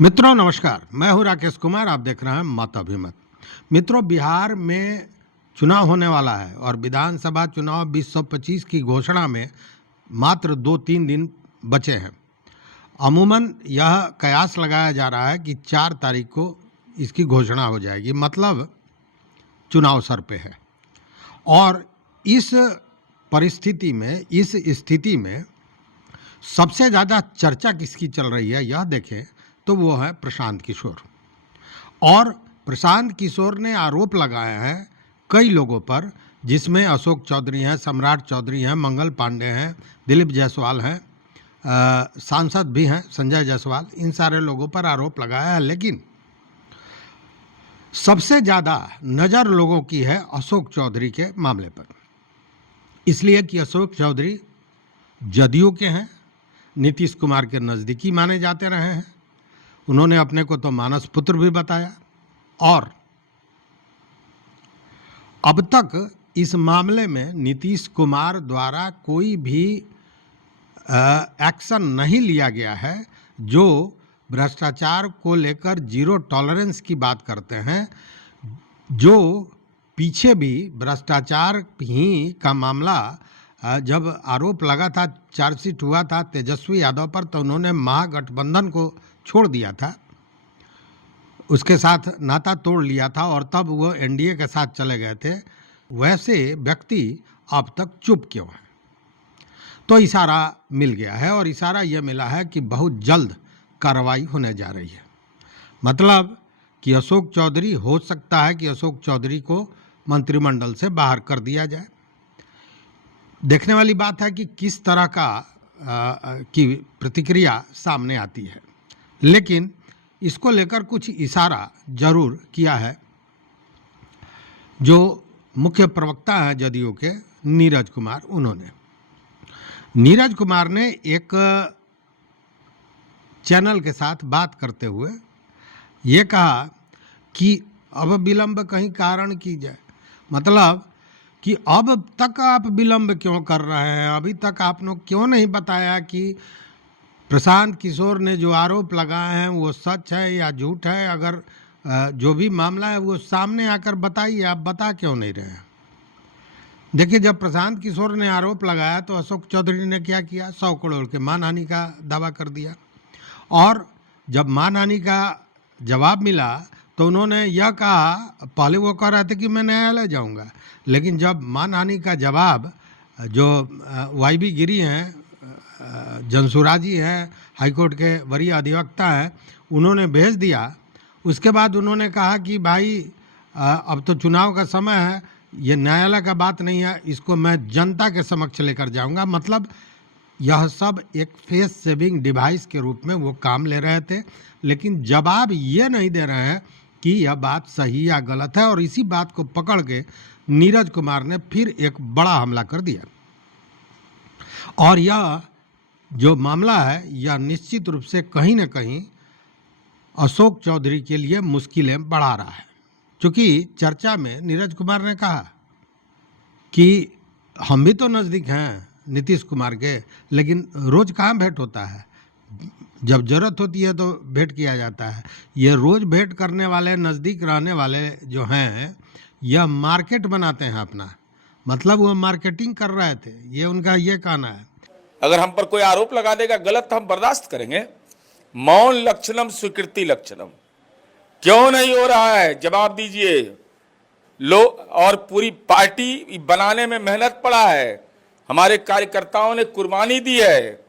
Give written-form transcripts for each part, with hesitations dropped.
मित्रों नमस्कार, मैं हूं राकेश कुमार। आप देख रहे हैं मत अभिमत। मित्रों, बिहार में चुनाव होने वाला है और विधानसभा चुनाव 2025 की घोषणा में मात्र 2-3 दिन बचे हैं। अमूमन यह कयास लगाया जा रहा है कि 4 तारीख को इसकी घोषणा हो जाएगी, मतलब चुनाव सर पे है। और इस परिस्थिति में, इस स्थिति में सबसे ज़्यादा चर्चा किसकी चल रही है यह देखें तो वो है प्रशांत किशोर। और प्रशांत किशोर ने आरोप लगाया है कई लोगों पर, जिसमें अशोक चौधरी हैं, सम्राट चौधरी हैं, मंगल पांडे हैं, दिलीप जायसवाल हैं, सांसद भी हैं संजय जायसवाल। इन सारे लोगों पर आरोप लगाया है, लेकिन सबसे ज़्यादा नज़र लोगों की है अशोक चौधरी के मामले पर, इसलिए कि अशोक चौधरी जदयू के हैं, नीतीश कुमार के नज़दीकी माने जाते रहे हैं। उन्होंने अपने को तो मानस पुत्र भी बताया और अब तक इस मामले में नीतीश कुमार द्वारा कोई भी एक्शन नहीं लिया गया है। जो भ्रष्टाचार को लेकर जीरो टॉलरेंस की बात करते हैं, जो पीछे भी भ्रष्टाचार ही का मामला जब आरोप लगा था, चार्जशीट हुआ था तेजस्वी यादव पर, तो उन्होंने महागठबंधन को छोड़ दिया था, उसके साथ नाता तोड़ लिया था और तब वो एनडीए के साथ चले गए थे। वैसे व्यक्ति अब तक चुप क्यों है? तो इशारा मिल गया है और इशारा यह मिला है कि बहुत जल्द कार्रवाई होने जा रही है। मतलब कि अशोक चौधरी, हो सकता है कि अशोक चौधरी को मंत्रिमंडल से बाहर कर दिया जाए। देखने वाली बात है कि किस तरह की प्रतिक्रिया सामने आती है, लेकिन इसको लेकर कुछ इशारा जरूर किया है जो मुख्य प्रवक्ता हैं जदयू के, नीरज कुमार। नीरज कुमार ने एक चैनल के साथ बात करते हुए ये कहा कि अब विलंब कहीं कारण की जाए। मतलब कि अब तक आप विलंब क्यों कर रहे हैं? अभी तक आपने क्यों नहीं बताया कि प्रशांत किशोर ने जो आरोप लगाए हैं वो सच है या झूठ है? अगर जो भी मामला है वो सामने आकर बताइए। आप बता क्यों नहीं रहे हैं? देखिए, जब प्रशांत किशोर ने आरोप लगाया तो अशोक चौधरी ने क्या किया? 100 करोड़ के मानहानि का दावा कर दिया। और जब मानहानि का जवाब मिला तो उन्होंने यह कहा, पहले वो कह रहे थे कि मैं न्यायालय जाऊंगा, लेकिन जब मानहानि का जवाब जो वाईबी गिरी हैं, जनसुरा जी हैं, हाईकोर्ट के वरीय अधिवक्ता हैं, उन्होंने भेज दिया, उसके बाद उन्होंने कहा कि भाई अब तो चुनाव का समय है, ये न्यायालय का बात नहीं है, इसको मैं जनता के समक्ष लेकर जाऊंगा। मतलब यह सब एक फेस सेविंग डिवाइस के रूप में वो काम ले रहे थे, लेकिन जवाब ये नहीं दे रहे हैं कि यह बात सही या गलत है। और इसी बात को पकड़ के नीरज कुमार ने फिर एक बड़ा हमला कर दिया। और यह जो मामला है यह निश्चित रूप से कहीं न कहीं अशोक चौधरी के लिए मुश्किलें बढ़ा रहा है। क्योंकि चर्चा में नीरज कुमार ने कहा कि हम भी तो नज़दीक हैं नीतीश कुमार के, लेकिन रोज़ कहाँ भेंट होता है? जब ज़रूरत होती है तो भेंट किया जाता है। ये रोज़ भेंट करने वाले, नज़दीक रहने वाले जो हैं, यह मार्केट बनाते हैं अपना। मतलब वो मार्केटिंग कर रहे थे, ये उनका ये कहना है। अगर हम पर कोई आरोप लगा देगा गलत तो हम बर्दाश्त करेंगे। मौन लक्षणम स्वीकृति लक्षणम। क्यों नहीं हो रहा है? जवाब दीजिए। और पूरी पार्टी बनाने में मेहनत पड़ा है, हमारे कार्यकर्ताओं ने कुर्बानी दी है,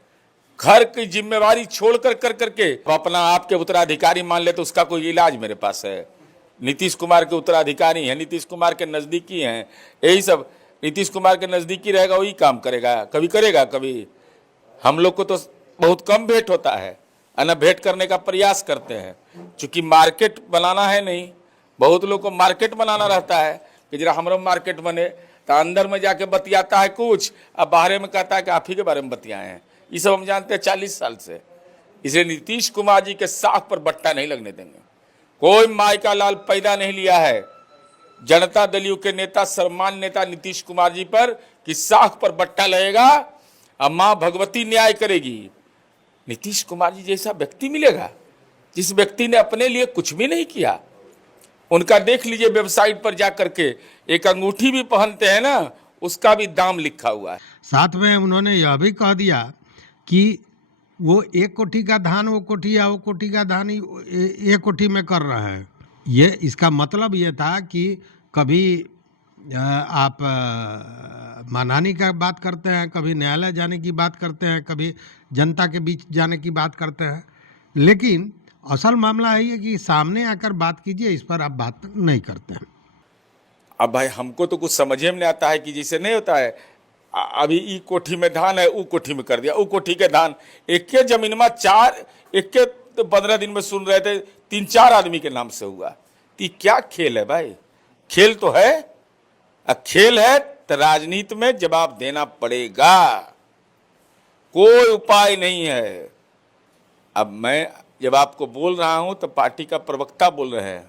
घर की जिम्मेवारी छोड़कर कर करके अपना आपके उत्तराधिकारी मान ले तो उसका कोई इलाज मेरे पास है। नीतीश कुमार के उत्तराधिकारी हैं, नीतीश कुमार के नजदीकी हैं, यही सब। नीतीश कुमार के नजदीकी रहेगा वही काम करेगा, कभी करेगा कभी। हम लोग को तो बहुत कम भेंट होता है, ना भेंट करने का प्रयास करते हैं, चूंकि मार्केट बनाना है नहीं। बहुत लोग को मार्केट बनाना रहता है कि जरा हमारा मार्केट बने, तो अंदर में जाके बतियाता है कुछ, अब बाहर में कहता है कि आप ही के बारे में बतियाए हैं। ये सब हम जानते हैं 40 साल से। इसलिए नीतीश कुमार जी के साख पर बट्टा नहीं लगने देंगे। कोई माई का लाल पैदा नहीं लिया है जनता दल के नेता, सम्मान नेता नीतीश कुमार जी पर कि साख पर बट्टा लगेगा, अब मां भगवती न्याय करेगी। नीतीश कुमार जी जैसा व्यक्ति मिलेगा जिस व्यक्ति ने अपने लिए कुछ भी नहीं किया। उनका देख लीजिए वेबसाइट पर जा करके, एक अंगूठी भी पहनते हैं ना, उसका भी दाम लिखा हुआ है। साथ में उन्होंने यह भी कह दिया कि वो 1 कोठी का धान वो कोठी या वो कोठी का धान ही 1 कोठी में कर रहा है। ये इसका मतलब ये था कि कभी आप मानहानि का बात करते हैं, कभी न्यायालय जाने की बात करते हैं, कभी जनता के बीच जाने की बात करते हैं, लेकिन असल मामला है कि सामने आकर बात कीजिए, इस पर आप बात नहीं करते हैं। अब भाई हमको तो कुछ समझ में नहीं आता है कि जैसे नहीं होता है, अभी ई कोठी में धान है, ऊ कोठी में कर दिया, ऊ कोठी के धान एक के जमीन में 15 दिन में सुन रहे थे 3-4 आदमी के नाम से हुआ। तो क्या खेल है भाई? खेल तो है, खेल है तो राजनीति में जवाब देना पड़ेगा, कोई उपाय नहीं है। अब मैं जब आपको बोल रहा हूं तो पार्टी का प्रवक्ता बोल रहे हैं,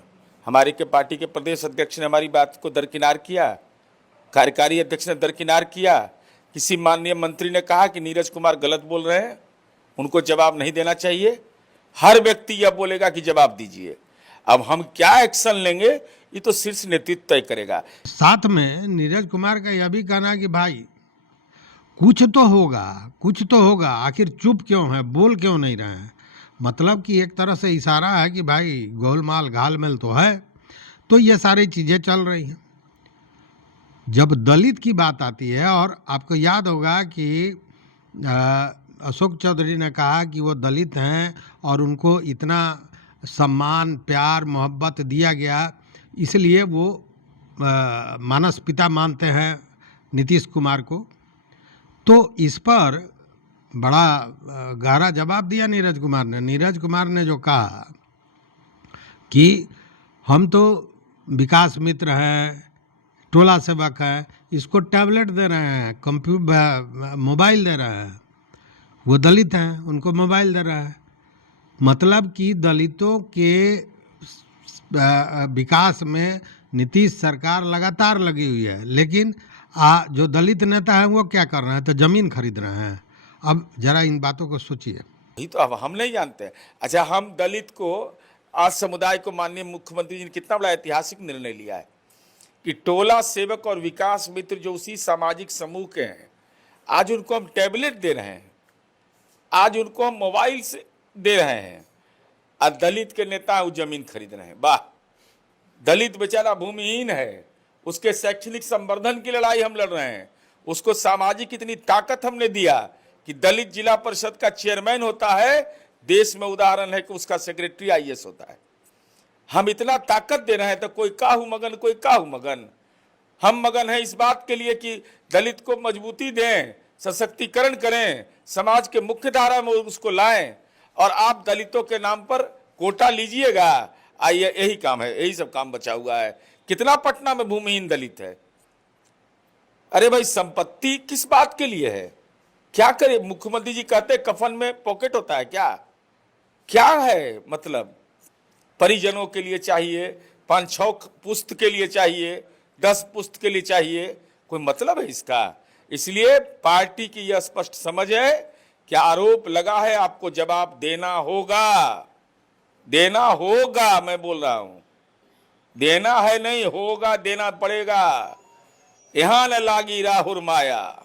हमारे के पार्टी के प्रदेश अध्यक्ष ने हमारी बात को दरकिनार किया, कार्यकारी अध्यक्ष ने दरकिनार किया, किसी माननीय मंत्री ने कहा कि नीरज कुमार गलत बोल रहे हैं, उनको जवाब नहीं देना चाहिए। हर व्यक्ति यह बोलेगा कि जवाब दीजिए। अब हम क्या एक्शन लेंगे ये तो शीर्ष नेतृत्व तय करेगा। साथ में नीरज कुमार का यह भी कहना कि भाई कुछ तो होगा, आखिर चुप क्यों है, बोल क्यों नहीं रहे हैं। मतलब कि एक तरह से इशारा है कि भाई गोलमाल घालमेल तो है, तो ये सारी चीज़ें चल रही हैं। जब दलित की बात आती है, और आपको याद होगा कि अशोक चौधरी ने कहा कि वो दलित हैं और उनको इतना सम्मान, प्यार, मोहब्बत दिया गया, इसलिए वो मानस पिता मानते हैं नीतीश कुमार को। तो इस पर बड़ा गहरा जवाब दिया नीरज कुमार ने। नीरज कुमार ने जो कहा कि हम तो विकास मित्र हैं, टोला सेवक हैं, इसको टैबलेट दे रहे हैं, कंप्यूटर मोबाइल दे रहे हैं, वो दलित हैं उनको मोबाइल दे रहा है। मतलब कि दलितों के विकास में नीतीश सरकार लगातार लगी हुई है, लेकिन जो दलित नेता हैं वो क्या कर रहे हैं, तो ज़मीन खरीद रहे हैं। अब जरा इन बातों को सोचिए। यही तो अब हम नहीं जानते। अच्छा, हम दलित को, आज समुदाय को माननीय मुख्यमंत्री जी ने कितना बड़ा ऐतिहासिक निर्णय लिया है कि टोला सेवक और विकास मित्र जो उसी सामाजिक समूह के हैं, आज उनको हम टैबलेट दे रहे हैं, आज उनको हम मोबाइल से दे रहे हैं, और दलित के नेता वो जमीन खरीद रहे हैं। वाह! दलित बेचारा भूमिहीन है, उसके शैक्षणिक संवर्धन की लड़ाई हम लड़ रहे हैं, उसको सामाजिक इतनी ताकत हमने दिया कि दलित जिला परिषद का चेयरमैन होता है। देश में उदाहरण है कि उसका सेक्रेटरी IAS होता है। हम इतना ताकत दे रहे हैं तो कोई काहू मगन, कोई काहू मगन। हम मगन हैं इस बात के लिए कि दलित को मजबूती दें, सशक्तिकरण करें, समाज के मुख्य धारा में उसको लाएं, और आप दलितों के नाम पर कोटा लीजिएगा। आइए, यही काम है, यही सब काम बचा हुआ है। कितना पटना में भूमिहीन दलित है। अरे भाई, संपत्ति किस बात के लिए है? क्या करे? मुख्यमंत्री जी कहते कफन में पॉकेट होता है क्या? क्या है मतलब? परिजनों के लिए चाहिए, 5-6 पुस्त के लिए चाहिए, 10 पुस्त के लिए चाहिए, कोई मतलब है इसका? इसलिए पार्टी की यह स्पष्ट समझ है कि आरोप लगा है, आपको जवाब देना होगा, देना होगा। मैं बोल रहा हूं, देना है नहीं, होगा, देना पड़ेगा। यहां न लागी राहुल माया।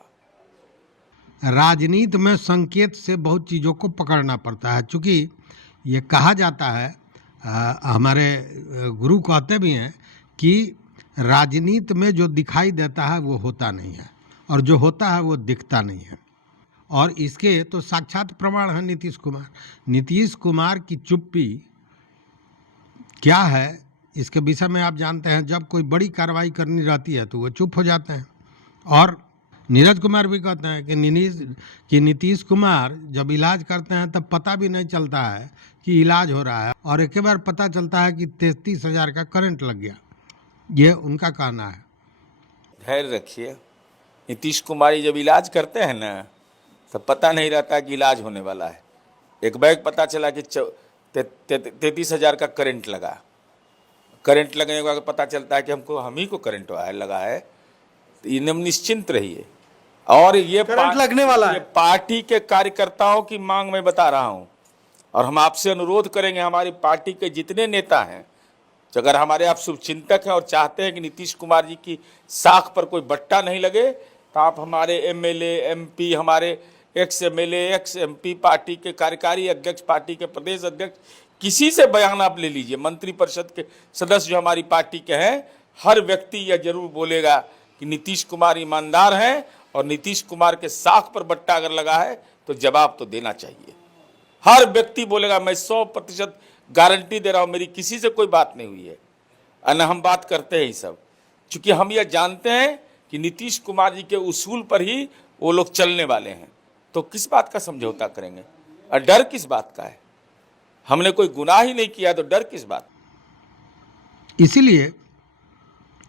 राजनीति में संकेत से बहुत चीज़ों को पकड़ना पड़ता है, क्योंकि ये कहा जाता है, हमारे गुरु कहते भी हैं कि राजनीति में जो दिखाई देता है वो होता नहीं है, और जो होता है वो दिखता नहीं है। और इसके तो साक्षात प्रमाण है नीतीश कुमार। नीतीश कुमार की चुप्पी क्या है, इसके विषय में आप जानते हैं। जब कोई बड़ी कार्रवाई करनी रहती है तो वो चुप हो जाते हैं। और नीरज कुमार भी कहते हैं कि नीतीश कुमार जब इलाज करते हैं तब पता भी नहीं चलता है कि इलाज हो रहा है, और एक बार पता चलता है कि 33,000 का करंट लग गया। ये उनका कहना है। धैर्य रखिए। नीतीश कुमार जब इलाज करते हैं ना, तो पता नहीं रहता कि इलाज होने वाला है। एक बैग पता चला कि 33,000 का करंट लगा। करंट लगने के बाद पता चलता है कि हम ही को करंट लगा है। तो ये निश्चिंत रहिए। और ये करंट लगने वाला है। पार्टी के कार्यकर्ताओं की मांग मैं बता रहा हूं, और हम आपसे अनुरोध करेंगे, हमारी पार्टी के जितने नेता हैं, अगर हमारे आप शुभचिंतक हैं और चाहते हैं कि नीतीश कुमार जी की साख पर कोई बट्टा नहीं लगे, तो आप हमारे एमएलए, एमपी, हमारे ex MLA, x MP, party के कार्यकारी अध्यक्ष, पार्टी के प्रदेश अध्यक्ष, किसी से बयान आप ले लीजिए। मंत्रिपरिषद के सदस्य जो हमारी पार्टी के हैं, हर व्यक्ति यह जरूर बोलेगा कि नीतीश कुमार ईमानदार हैं और नीतीश कुमार के साख पर बट्टा अगर लगा है तो जवाब तो देना चाहिए। हर व्यक्ति बोलेगा, मैं 100% गारंटी दे रहा हूं, मेरी किसी से कोई बात नहीं हुई है, अन्य हम बात करते हैं ही सब, क्योंकि हम यह जानते हैं कि नीतीश कुमार जी के उसूल पर ही वो लोग चलने वाले हैं। तो किस बात का समझौता करेंगे और डर किस बात का है? हमने कोई गुनाह ही नहीं किया तो डर किस बात? इसीलिए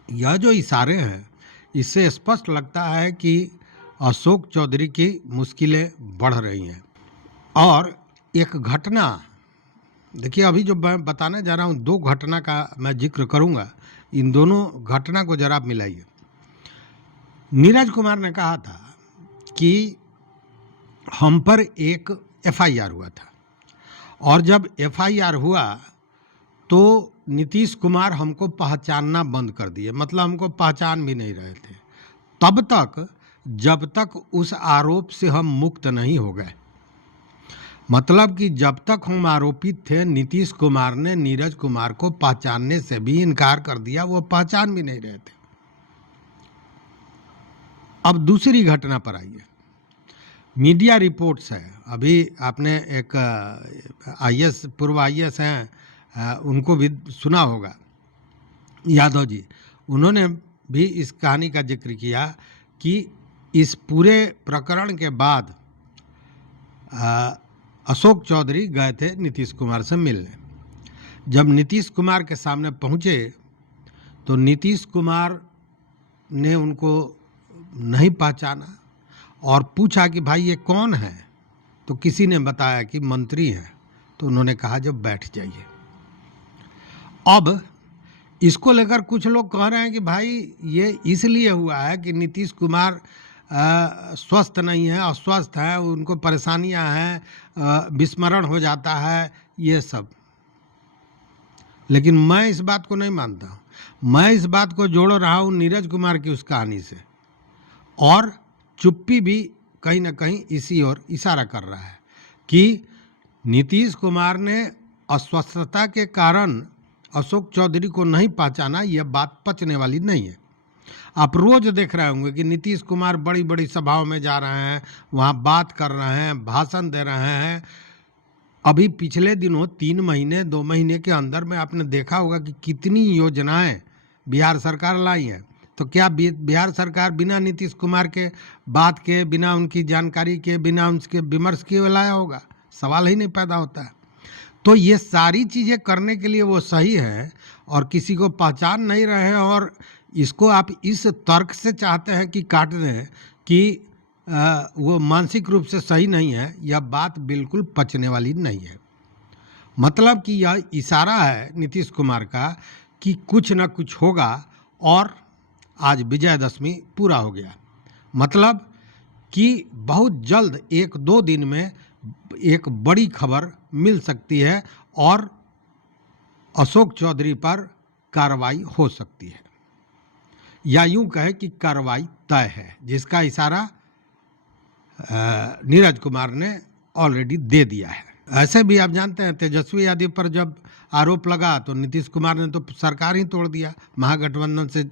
यह जो इशारे हैं, इससे स्पष्ट लगता है कि अशोक चौधरी की मुश्किलें बढ़ रही हैं। और एक घटना देखिए, अभी जो मैं बताने जा रहा हूँ, दो घटना का मैं जिक्र करूँगा, इन दोनों घटना को जरा आप मिलाइए। नीरज कुमार ने कहा था कि हम पर एक एफआईआर हुआ था, और जब एफआईआर हुआ तो नीतीश कुमार हमको पहचानना बंद कर दिए, मतलब हमको पहचान भी नहीं रहे थे तब तक, जब तक उस आरोप से हम मुक्त नहीं हो गए। मतलब कि जब तक हम आरोपित थे, नीतीश कुमार ने नीरज कुमार को पहचानने से भी इनकार कर दिया, वो पहचान भी नहीं रहे थे। अब दूसरी घटना पर आइए। मीडिया रिपोर्ट्स है, अभी आपने एक आईएएस, पूर्व आईएएस हैं, उनको भी सुना होगा, यादव जी, उन्होंने भी इस कहानी का जिक्र किया कि इस पूरे प्रकरण के बाद अशोक चौधरी गए थे नीतीश कुमार से मिलने। जब नीतीश कुमार के सामने पहुंचे तो नीतीश कुमार ने उनको नहीं पहचाना और पूछा कि भाई ये कौन है, तो किसी ने बताया कि मंत्री हैं, तो उन्होंने कहा जब बैठ जाइए। अब इसको लेकर कुछ लोग कह रहे हैं कि भाई ये इसलिए हुआ है कि नीतीश कुमार स्वस्थ नहीं है, अस्वस्थ है, उनको परेशानियां हैं, विस्मरण हो जाता है, ये सब। लेकिन मैं इस बात को नहीं मानता हूँ। मैं इस बात को जोड़ रहा हूँ नीरज कुमार की उस कहानी से, और चुप्पी भी कहीं ना कहीं इसी ओर इशारा कर रहा है कि नीतीश कुमार ने अस्वस्थता के कारण अशोक चौधरी को नहीं पहचाना। यह बात पचने वाली नहीं है। आप रोज देख रहे होंगे कि नीतीश कुमार बड़ी बड़ी सभाओं में जा रहे हैं, वहाँ बात कर रहे हैं, भाषण दे रहे हैं। अभी पिछले दिनों 3 महीने 2 महीने के अंदर में आपने देखा होगा कि कितनी योजनाएं बिहार सरकार लाई है। तो क्या बिहार सरकार बिना नीतीश कुमार के बात के, बिना उनकी जानकारी के, बिना उनके विमर्श किए लाया होगा? सवाल ही नहीं पैदा होता है। तो ये सारी चीज़ें करने के लिए वो सही है, और किसी को पहचान नहीं रहे हैं, और इसको आप इस तर्क से चाहते हैं कि काट दें कि वो मानसिक रूप से सही नहीं है। यह बात बिल्कुल पचने वाली नहीं है। मतलब कि यह इशारा है नीतीश कुमार का कि कुछ न कुछ होगा, और आज विजयदशमी पूरा हो गया। मतलब कि बहुत जल्द 1-2 दिन में एक बड़ी खबर मिल सकती है और अशोक चौधरी पर कार्रवाई हो सकती है, या यूं कहे कि कार्रवाई तय है, जिसका इशारा नीरज कुमार ने ऑलरेडी दे दिया है। ऐसे भी आप जानते हैं, तेजस्वी यादव पर जब आरोप लगा तो नीतीश कुमार ने तो सरकार ही तोड़ दिया, महागठबंधन से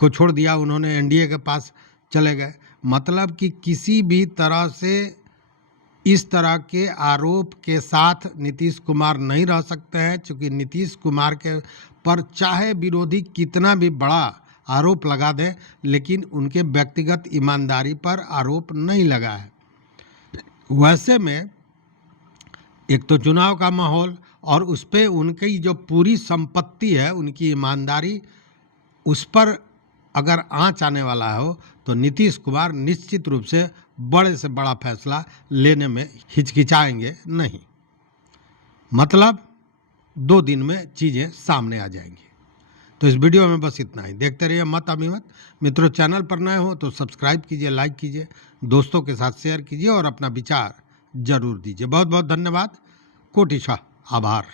को छोड़ दिया, उन्होंने एनडीए के पास चले गए। मतलब कि किसी भी तरह से इस तरह के आरोप के साथ नीतीश कुमार नहीं रह सकते हैं, क्योंकि नीतीश कुमार के पर चाहे विरोधी कितना भी बड़ा आरोप लगा दे, लेकिन उनके व्यक्तिगत ईमानदारी पर आरोप नहीं लगा है। वैसे में एक तो चुनाव का माहौल, और उस पर उनकी जो पूरी संपत्ति है, उनकी ईमानदारी, उस पर अगर आँच आने वाला हो तो नीतीश कुमार निश्चित रूप से बड़े से बड़ा फैसला लेने में हिचकिचाएंगे नहीं। मतलब 2 दिन में चीज़ें सामने आ जाएंगी। तो इस वीडियो में बस इतना ही। देखते रहिए मत अभिमत। मित्रों, चैनल पर नए हो तो सब्सक्राइब कीजिए, लाइक कीजिए, दोस्तों के साथ शेयर कीजिए और अपना विचार जरूर दीजिए। बहुत बहुत धन्यवाद। कोटिशः आभार।